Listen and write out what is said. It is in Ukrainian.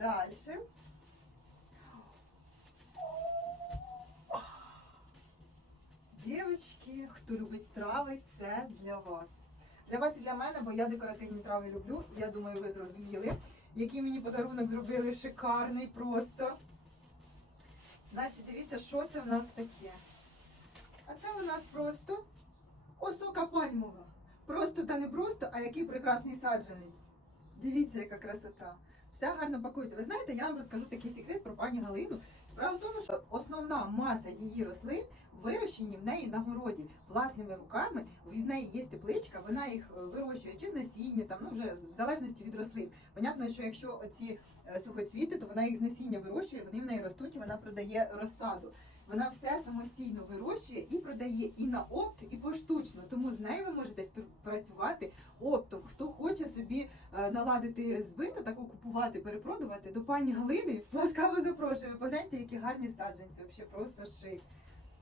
Далі. Дівчатки, хто любить трави, це для вас. Для вас і для мене, бо я декоративні трави люблю. Я думаю, ви зрозуміли, який мені подарунок зробили шикарний просто. Значить, дивіться, що це в нас таке. А це у нас просто осока пальмова. Просто та не просто, а який прекрасний саджанець. Дивіться, яка красота. Все гарно пакується. Ви знаєте, я вам розкажу такий секрет про пані Галину. Справа в тому, що основна маса її рослин вирощені в неї на городі власними руками. В неї є тепличка, вона їх е, вирощує чи з насіння, там ну вже в залежності від рослин. Понятно, що якщо оці е, сухоцвіти, то вона їх з насіння вирощує, вони в неї ростуть, вона продає розсаду. Вона все самостійно вирощує і продає і на опт, і поштучно. Тому з нею ви можете співпрацювати оптом. Хто хоче собі е, наладити збиту, таку купувати, перепродувати до пані Галини, ласкаво запрошую. Погляньте, які гарні саджанці, взагалі просто шик.